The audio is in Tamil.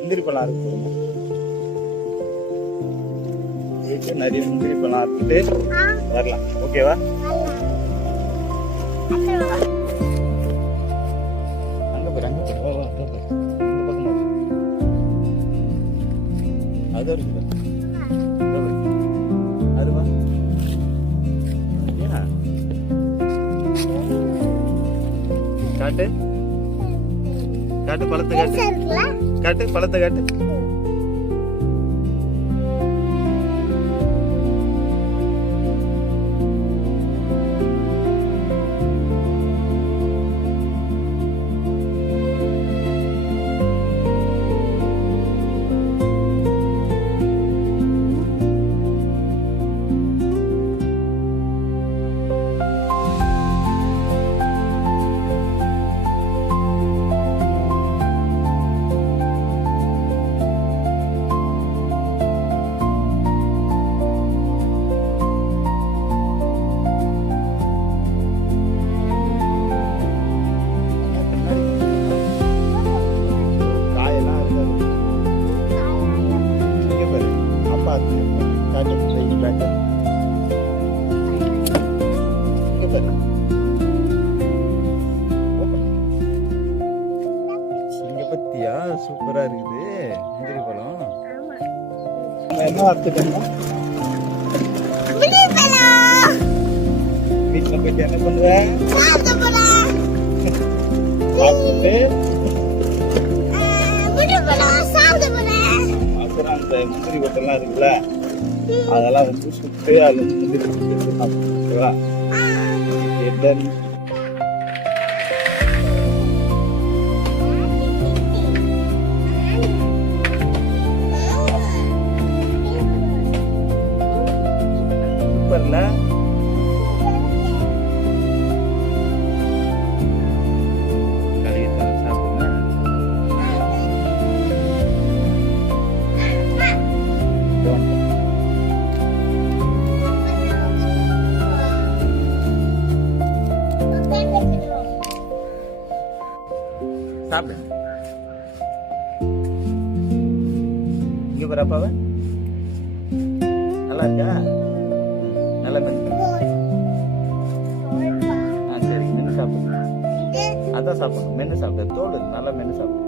முந்திரி பழம் இருக்கு. நிறைய முந்திரி பழம் அறுத்துட்டு வரலாம். ஓகேவா? அங்க போய் அங்க போய் வா இந்த பக்கம் அது இருக்கு. அதுவா காட்டு காட்டு பழத்தை காட்டு காட்டு பழத்தை காட்டு. சூப்பரா இருக்குது முந்திரி பழம். என்ன அர்த்தம்? வீட்டுல போயிட்டு என்ன பண்ணுவ? அப்புறம் அந்த முந்திரி கொட்டெல்லாம் இருக்குல்ல, அதெல்லாம் வந்து சுட்டு அது முந்திரி ஓகேவா? சூப்பர்ல. சாப்பிடு. இங்க பாரு அப்பாவை. நல்லா இருக்கா? நல்லா சரி மென்னு சாப்பிடு. அதான் சாப்பிடணும். மென்னு சாப்பிடு. தோடு நல்லா மென்னு சாப்பிடு.